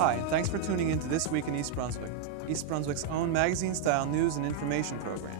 Hi, and thanks for tuning in to This Week in East Brunswick, East Brunswick's own magazine-style news and information program.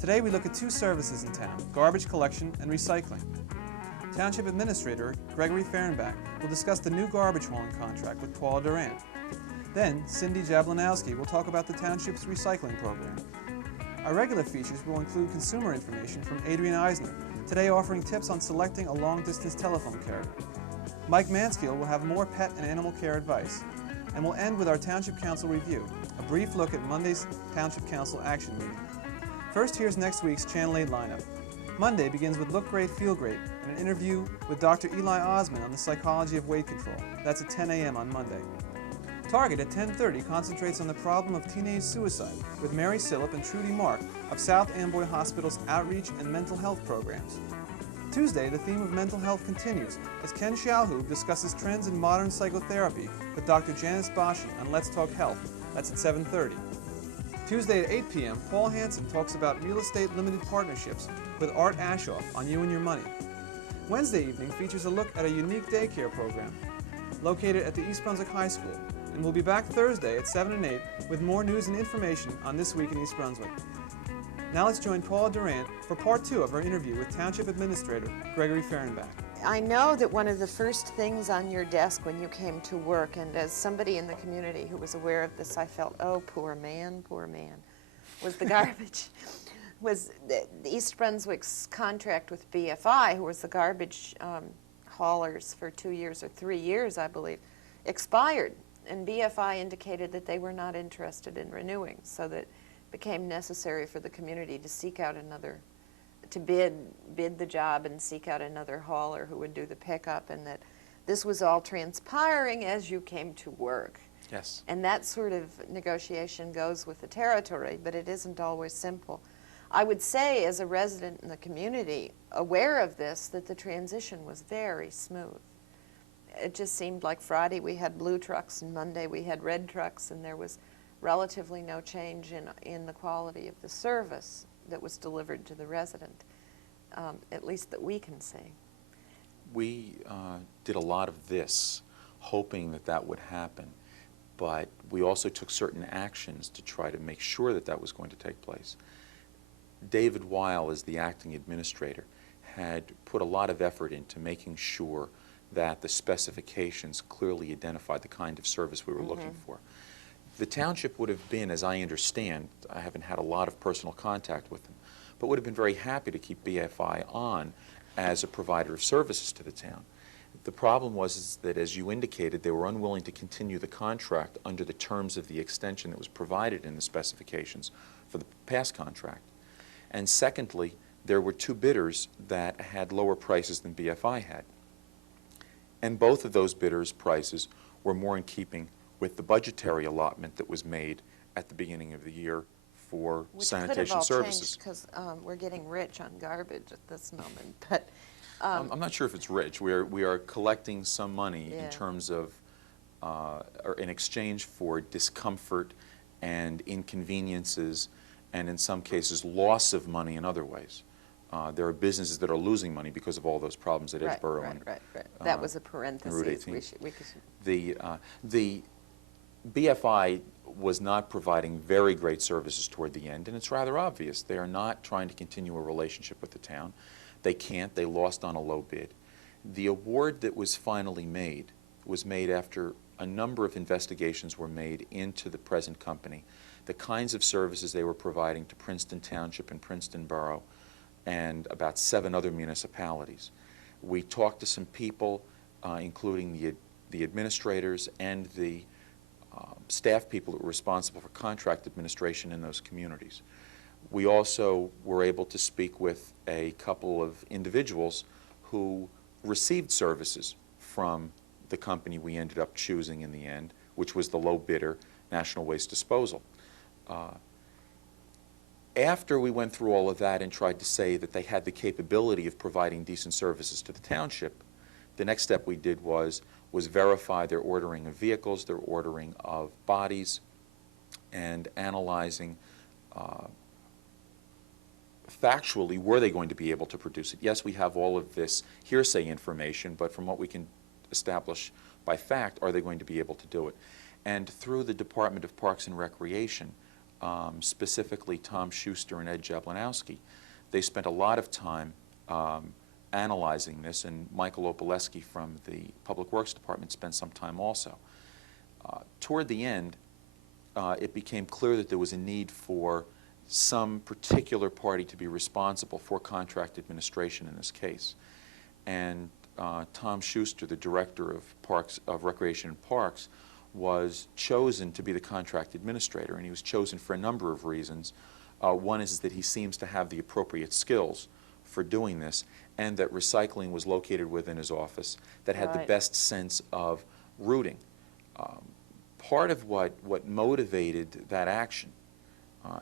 Today we look at two services in town, garbage collection and recycling. Township Administrator Gregory Fehrenbach will discuss the new garbage hauling contract with Paula Durant. Then, Cindy Jablanowski will talk about the Township's recycling program. Our regular features will include consumer information from Adrian Eisner, today offering tips on selecting a long-distance telephone carrier. Mike Mansfield will have more pet and animal care advice. And we'll end with our Township Council review, a brief look at Monday's Township Council action meeting. First, here's next week's Channel 8 lineup. Monday begins with Look Great, Feel Great, and an interview with Dr. Eli Osmond on the psychology of weight control. That's at 10 a.m. on Monday. Target at 10:30 concentrates on the problem of teenage suicide with Mary Sillip and Trudy Mark of South Amboy Hospital's outreach and mental health programs. Tuesday, the theme of mental health continues as Ken Shalhoub discusses trends in modern psychotherapy with Dr. Janice Bashi on Let's Talk Health. That's at 7:30. Tuesday at 8 p.m., Paul Hansen talks about real estate limited partnerships with Art Ashoff on You and Your Money. Wednesday evening features a look at a unique daycare program located at the East Brunswick High School. And we'll be back Thursday at 7 and 8 with more news and information on This Week in East Brunswick. Now let's join Paula Durant for part 2 of our interview with Township Administrator Gregory Fehrenbach. I know that one of the first things on your desk when you came to work, and as somebody in the community who was aware of this, I felt, oh, poor man, was the garbage. Was the East Brunswick's contract with BFI, who was the garbage haulers for 2 years or 3 years, I believe, expired. And BFI indicated that they were not interested in renewing, so that it became necessary for the community to seek out another, to bid the job and seek out another hauler who would do the pickup, and that this was all transpiring as you came to work. Yes. And that sort of negotiation goes with the territory, but it isn't always simple. I would say, as a resident in the community, aware of this, that the transition was very smooth. It just seemed like Friday we had blue trucks and Monday we had red trucks, and there was relatively no change in the quality of the service that was delivered to the resident, at least that we can see. We did a lot of this, hoping that that would happen, but we also took certain actions to try to make sure that that was going to take place. David Weil, as the acting administrator, had put a lot of effort into making sure that the specifications clearly identified the kind of service we were looking for. The township would have been, as I understand, I haven't had a lot of personal contact with them, but would have been very happy to keep BFI on as a provider of services to the town. The problem was that, as you indicated, they were unwilling to continue the contract under the terms of the extension that was provided in the specifications for the past contract. And secondly, there were two bidders that had lower prices than BFI had. And both of those bidders' prices were more in keeping with the budgetary allotment that was made at the beginning of the year for sanitation services. Because we're getting rich on garbage at this moment, but I'm not sure if it's rich. We are collecting some money in terms of, or in exchange for discomfort and inconveniences, and in some cases loss of money in other ways. There are businesses that are losing money because of all those problems at Edgeboro. Right. That was a parenthesis. The BFI was not providing very great services toward the end, and it's rather obvious. They are not trying to continue a relationship with the town. They can't. They lost on a low bid. The award that was finally made was made after a number of investigations were made into the present company, the kinds of services they were providing to Princeton Township and Princeton Borough, and about 7 other municipalities. We talked to some people, including the administrators and the staff people that were responsible for contract administration in those communities. We also were able to speak with a couple of individuals who received services from the company we ended up choosing in the end, which was the low bidder, National Waste Disposal. After we went through all of that and tried to say that they had the capability of providing decent services to the township, the next step we did was verify their ordering of vehicles, their ordering of bodies, and analyzing factually, were they going to be able to produce it? Yes, we have all of this hearsay information, but from what we can establish by fact, are they going to be able to do it? And through the Department of Parks and Recreation, specifically Tom Schuster and Ed Jablanowski, they spent a lot of time analyzing this, and Michael Opaleski from the Public Works Department spent some time also. Toward the end, it became clear that there was a need for some particular party to be responsible for contract administration in this case. And Tom Schuster, the Director of Recreation and Parks, was chosen to be the contract administrator, and he was chosen for a number of reasons. One is that he seems to have the appropriate skills for doing this, and that recycling was located within his office, that had the best sense of routing. Part of what motivated that action,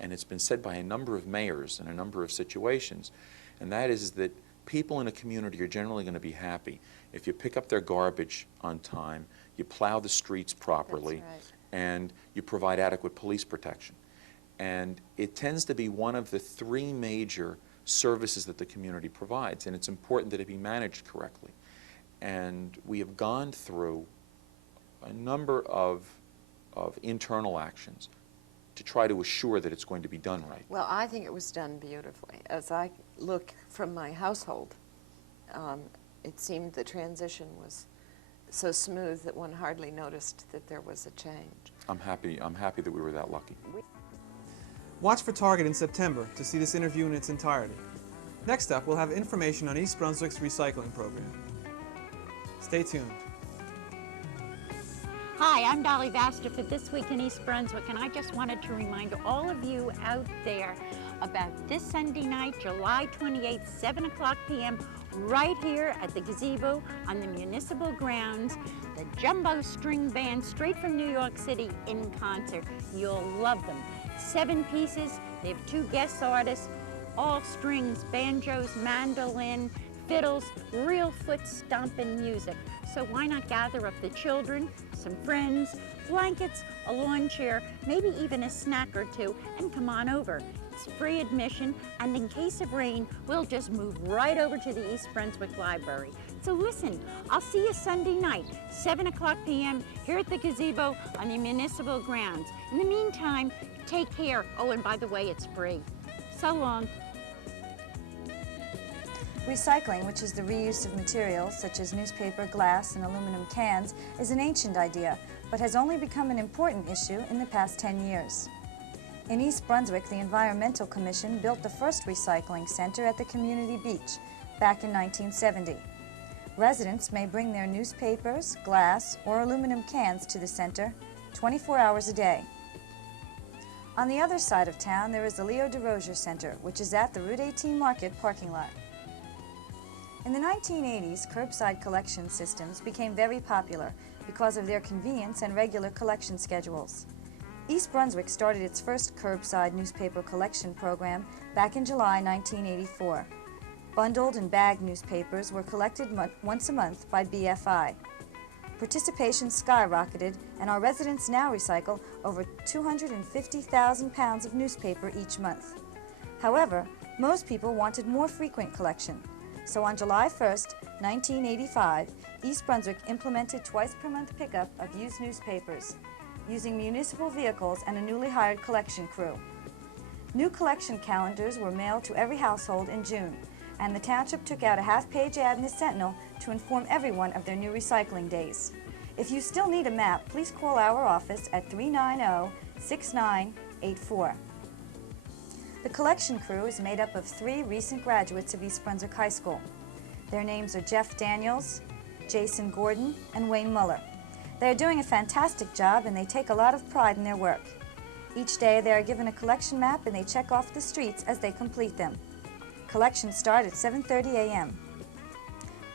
and it's been said by a number of mayors in a number of situations, and that is that people in a community are generally going to be happy if you pick up their garbage on time, you plow the streets properly, and you provide adequate police protection. And it tends to be one of the three major services that the community provides, and it's important that it be managed correctly. And we have gone through a number of internal actions to try to assure that it's going to be done right. Well, I think it was done beautifully. As I look from my household, it seemed the transition was so smooth that one hardly noticed that there was a change. I'm happy that we were that lucky. Watch for Target in September to see this interview in its entirety. Next up, we'll have information on East Brunswick's recycling program. Stay tuned. Hi, I'm Dolly Vaster for This Week in East Brunswick, and I just wanted to remind all of you out there about this Sunday night, July 28th, 7 o'clock p.m., right here at the gazebo on the municipal grounds. The Jumbo String Band, straight from New York City, in concert. You'll love them. 7 pieces. They have 2 guest artists, all strings, banjos, mandolin, fiddles, real foot stomping music. So why not gather up the children, some friends, blankets, a lawn chair, maybe even a snack or two, and come on over. It's free admission, and in case of rain, we'll just move right over to the East Brunswick Library. So listen, I'll see you Sunday night, 7 o'clock p.m. here at the gazebo on the municipal grounds. In the meantime, take care. Oh, and by the way, it's free. So long. Recycling, which is the reuse of materials such as newspaper, glass, and aluminum cans, is an ancient idea, but has only become an important issue in the past 10 years. In East Brunswick, the Environmental Commission built the first recycling center at the community beach back in 1970. Residents may bring their newspapers, glass, or aluminum cans to the center 24 hours a day. On the other side of town, there is the Leo DeRozier Center, which is at the Route 18 Market parking lot. In the 1980s, curbside collection systems became very popular because of their convenience and regular collection schedules. East Brunswick started its first curbside newspaper collection program back in July 1984. Bundled and bagged newspapers were collected once a month by BFI. Participation skyrocketed, and our residents now recycle over 250,000 pounds of newspaper each month. However, most people wanted more frequent collection. So on July 1st, 1985, East Brunswick implemented twice-per-month pickup of used newspapers, using municipal vehicles and a newly hired collection crew. New collection calendars were mailed to every household in June, and the township took out a half-page ad in the Sentinel to inform everyone of their new recycling days. If you still need a map, please call our office at 390-6984. The collection crew is made up of 3 recent graduates of East Brunswick High School. Their names are Jeff Daniels, Jason Gordon, and Wayne Muller. They are doing a fantastic job, and they take a lot of pride in their work. Each day they are given a collection map, and they check off the streets as they complete them. Collections start at 7:30 a.m.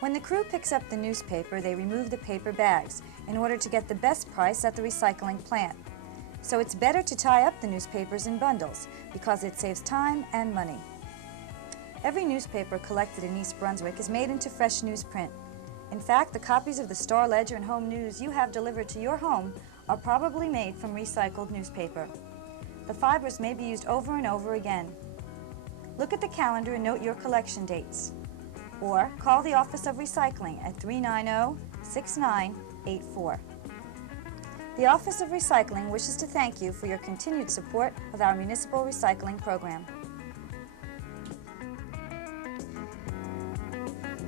When the crew picks up the newspaper, they remove the paper bags in order to get the best price at the recycling plant. So it's better to tie up the newspapers in bundles because it saves time and money. Every newspaper collected in East Brunswick is made into fresh newsprint. In fact, the copies of the Star Ledger and Home News you have delivered to your home are probably made from recycled newspaper. The fibers may be used over and over again. Look at the calendar and note your collection dates. Or call the Office of Recycling at 6984. The Office of Recycling wishes to thank you for your continued support of our municipal recycling program.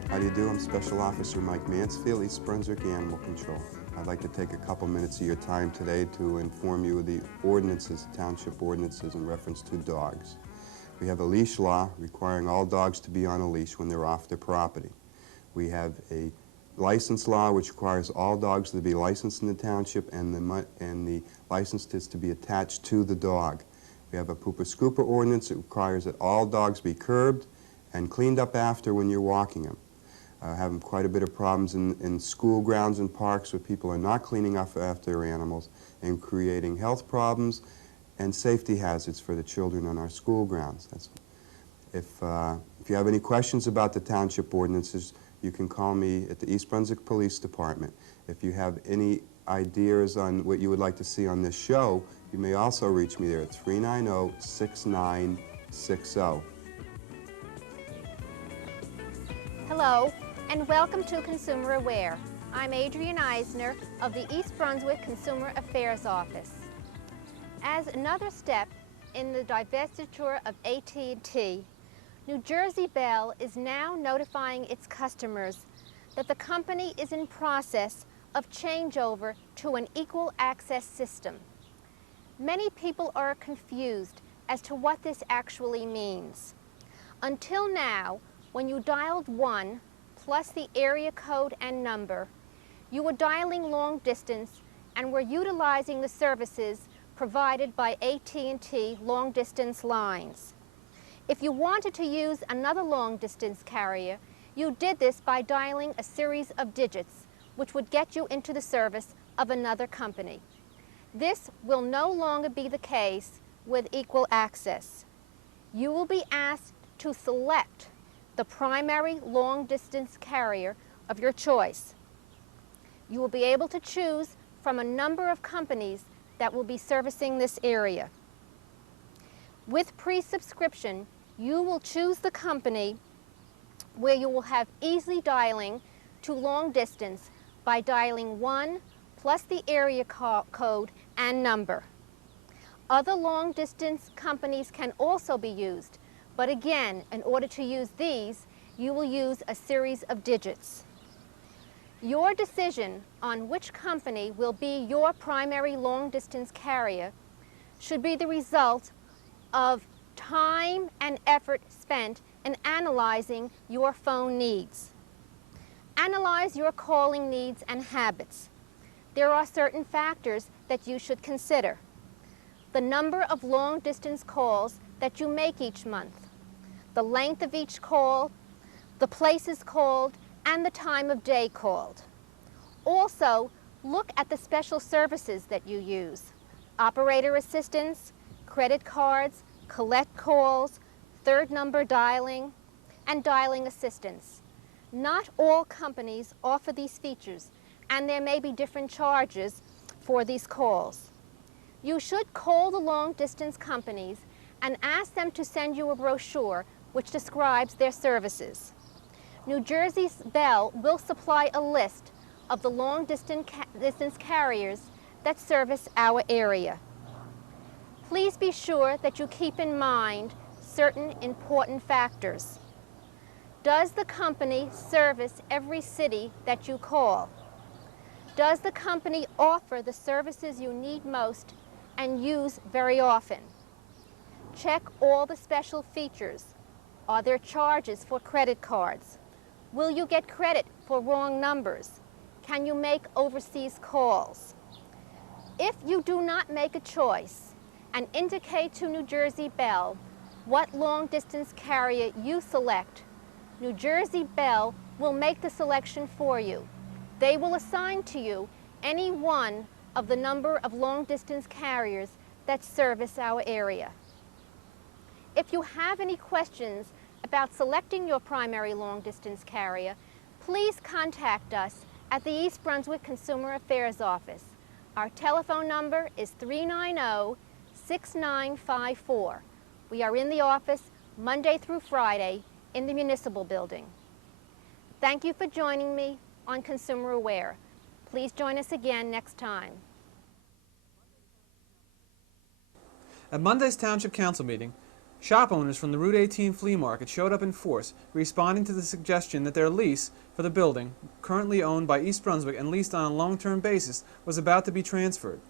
How do you do? I'm Special Officer Mike Mansfield, East Brunswick Animal Control. I'd like to take a couple minutes of your time today to inform you of the ordinances, township ordinances in reference to dogs. We have a leash law requiring all dogs to be on a leash when they're off their property. We have a license law which requires all dogs to be licensed in the township, and the license is to be attached to the dog. We have a pooper scooper ordinance that requires that all dogs be curbed and cleaned up after when you're walking them. Having quite a bit of problems in school grounds and parks where people are not cleaning up after their animals and creating health problems and safety hazards for the children on our school grounds. If you have any questions about the township ordinances, you can call me at the East Brunswick Police Department. If you have any ideas on what you would like to see on this show, you may also reach me there at 390-6960. Hello, and welcome to Consumer Aware. I'm Adrienne Eisner of the East Brunswick Consumer Affairs Office. As another step in the divestiture of AT&T, New Jersey Bell is now notifying its customers that the company is in process of changeover to an equal access system. Many people are confused as to what this actually means. Until now, when you dialed 1 plus the area code and number, you were dialing long distance and were utilizing the services provided by AT&T long distance lines. If you wanted to use another long distance carrier, you did this by dialing a series of digits, which would get you into the service of another company. This will no longer be the case with equal access. You will be asked to select the primary long-distance carrier of your choice. You will be able to choose from a number of companies that will be servicing this area. With pre-subscription, you will choose the company where you will have easy dialing to long distance by dialing 1 plus the area code and number. Other long-distance companies can also be used, but again, in order to use these, you will use a series of digits. Your decision on which company will be your primary long-distance carrier should be the result of time and effort spent in analyzing your phone needs. Analyze your calling needs and habits. There are certain factors that you should consider. The number of long-distance calls that you make each month, the length of each call, the places called, and the time of day called. Also, look at the special services that you use: operator assistance, credit cards, collect calls, third number dialing, and dialing assistance. Not all companies offer these features, and there may be different charges for these calls. You should call the long-distance companies and ask them to send you a brochure which describes their services. New Jersey Bell will supply a list of the long-distance carriers that service our area. Please be sure that you keep in mind certain important factors. Does the company service every city that you call? Does the company offer the services you need most and use very often? Check all the special features. Are there charges for credit cards? Will you get credit for wrong numbers? Can you make overseas calls? If you do not make a choice and indicate to New Jersey Bell what long-distance carrier you select, New Jersey Bell will make the selection for you. They will assign to you any one of the number of long-distance carriers that service our area. If you have any questions about selecting your primary long-distance carrier, please contact us at the East Brunswick Consumer Affairs Office. Our telephone number is 390-6954. We are in the office Monday through Friday in the Municipal Building. Thank you for joining me. on Consumer Aware. Please join us again next time. At Monday's Township Council meeting, shop owners from the Route 18 flea market showed up in force, responding to the suggestion that their lease for the building, currently owned by East Brunswick and leased on a long-term basis, was about to be transferred.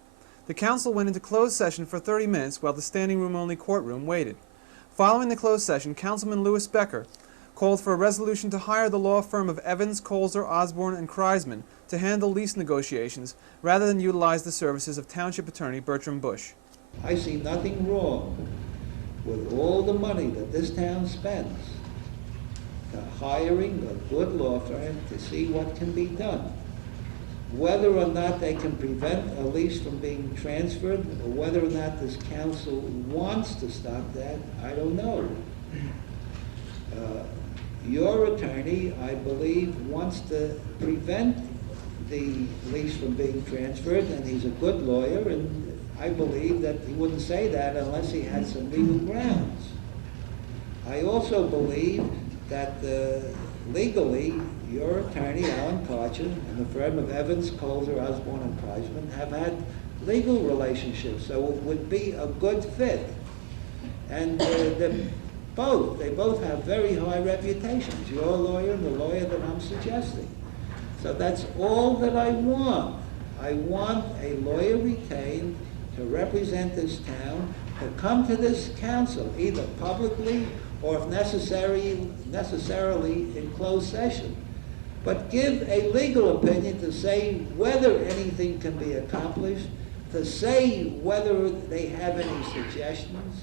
The council went into closed session for 30 minutes while the standing room-only courtroom waited. Following the closed session, Councilman Louis Becker called for a resolution to hire the law firm of Evans, Colzer, Osborne, and Kreisman to handle lease negotiations rather than utilize the services of Township Attorney Bertram Bush. I see nothing wrong with all the money that this town spends to hiring a good law firm to see what can be done. Whether or not they can prevent a lease from being transferred, or whether or not this council wants to stop that, I don't know. Your attorney, I believe, wants to prevent the lease from being transferred, and he's a good lawyer, and I believe that he wouldn't say that unless he had some legal grounds. I also believe that legally, your attorney, Alan Karcher, and the firm of Evans, Colzer, Osborne, and Kreisman have had legal relationships, so it would be a good fit. And they both have very high reputations, your lawyer and the lawyer that I'm suggesting. So that's all that I want. I want a lawyer retained to represent this town, to come to this council, either publicly or if necessarily in closed session. But give a legal opinion to say whether anything can be accomplished, to say whether they have any suggestions.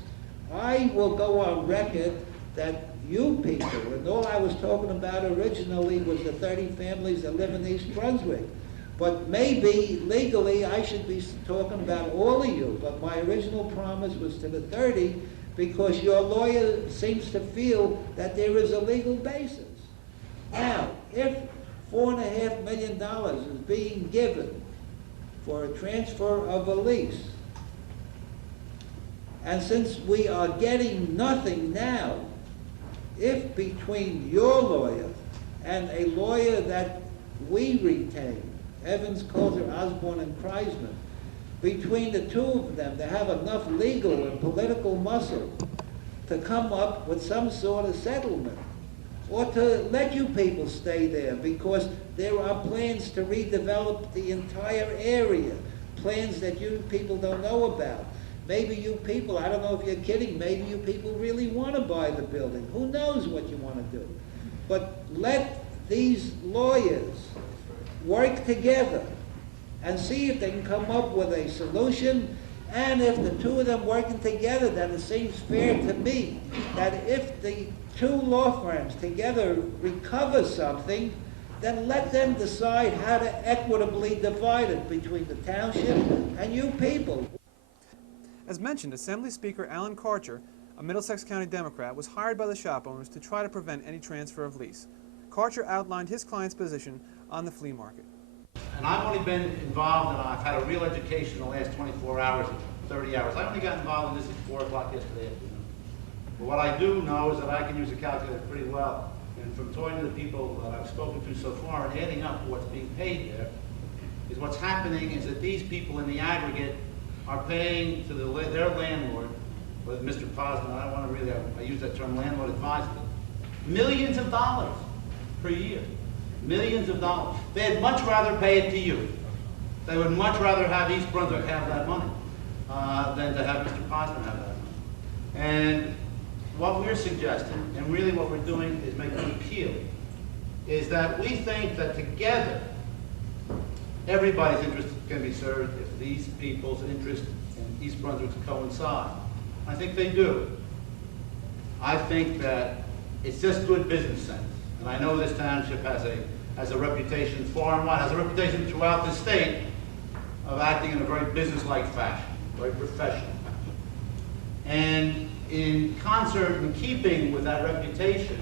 I will go on record that you people, and all I was talking about originally was the 30 families that live in East Brunswick. But maybe legally I should be talking about all of you, but my original promise was to the 30 because your lawyer seems to feel that there is a legal basis. Now, if $4.5 million is being given for a transfer of a lease, and since we are getting nothing now, if between your lawyer and a lawyer that we retain, Evans, Colzer, Osborne, and Kreisman, between the two of them to have enough legal and political muscle to come up with some sort of settlement, or to let you people stay there, because there are plans to redevelop the entire area, plans that you people don't know about. Maybe you people, I don't know if you're kidding, maybe you people really want to buy the building. Who knows what you want to do? But let these lawyers work together and see if they can come up with a solution. And if the two of them working together, then it seems fair to me that if the two law firms together recover something, then let them decide how to equitably divide it between the township and you people. As mentioned, Assembly Speaker Alan Karcher, a Middlesex County Democrat, was hired by the shop owners to try to prevent any transfer of lease. Karcher outlined his client's position on the flea market. And I've only been involved, and I've had a real education in the last 24 hours, 30 hours. I only got involved in this at 4 o'clock yesterday afternoon. But what I do know is that I can use a calculator pretty well. And from talking to the people that I've spoken to so far and adding up what's being paid there, is what's happening is that these people in the aggregate are paying to their landlord, with Mr. Posner, I don't want to really, I use that term landlord advisor, millions of dollars per year. Millions of dollars. They'd much rather pay it to you. They would much rather have East Brunswick have that money than to have Mr. Posner have that money. And what we're suggesting, and really what we're doing is making an appeal, is that we think that together everybody's interest can be served if these people's interest in East Brunswick coincide. I think they do. I think that it's just good business sense. And I know this township has a reputation far and wide, has a reputation throughout the state of acting in a very business-like fashion, very professional fashion. And in concert and keeping with that reputation,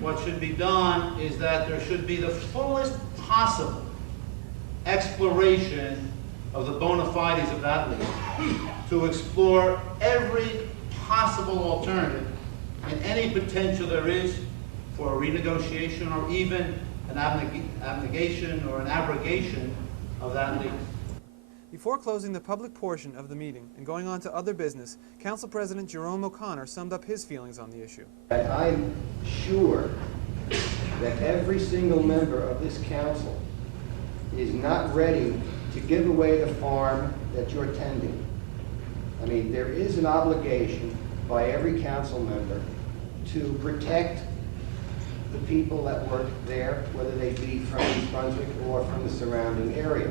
what should be done is that there should be the fullest possible exploration of the bona fides of that lease, to explore every possible alternative and any potential there is for a renegotiation or even an abnegation or an abrogation of that lease. Before closing the public portion of the meeting and going on to other business, Council President Jerome O'Connor summed up his feelings on the issue. I'm sure that every single member of this council is not ready to give away the farm that you're tending. I mean, there is an obligation by every council member to protect the people that work there, whether they be from East Brunswick or from the surrounding area.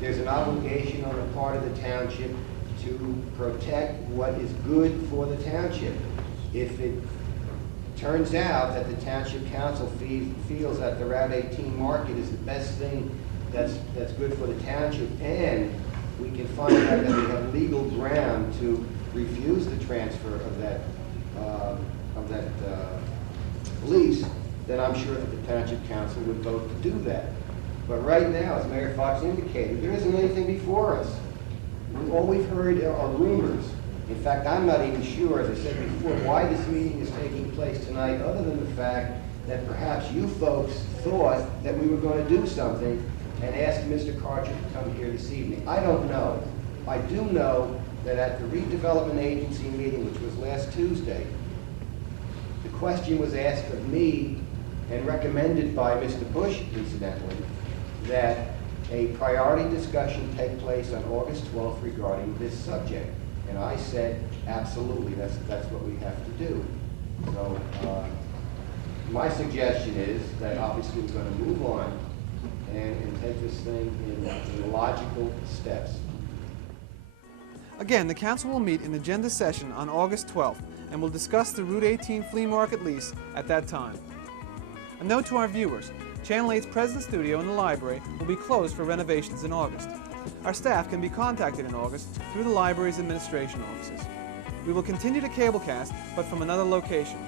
There's an obligation on the part of the township to protect what is good for the township. If it turns out that the township council feels that the Route 18 market is the best thing that's good for the township, and we can find out that we have legal ground to refuse the transfer of that lease, then I'm sure that the township council would vote to do that. But right now, as Mayor Fox indicated, there isn't anything before us. All we've heard are rumors. In fact, I'm not even sure, as I said before, why this meeting is taking place tonight, other than the fact that perhaps you folks thought that we were going to do something and ask Mr. Karcher to come here this evening. I don't know. I do know that at the redevelopment agency meeting, which was last Tuesday, the question was asked of me and recommended by Mr. Bush, incidentally, that a priority discussion take place on August 12th regarding this subject. And I said, absolutely, that's what we have to do. So my suggestion is that obviously we're going to move on and take this thing in logical steps. Again, the Council will meet in agenda session on August 12th and will discuss the Route 18 flea market lease at that time. A note to our viewers, Channel 8's President Studio in the library will be closed for renovations in August. Our staff can be contacted in August through the library's administration offices. We will continue to cablecast, but from another location.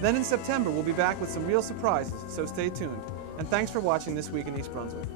Then in September, we'll be back with some real surprises, so stay tuned. And thanks for watching This Week in East Brunswick.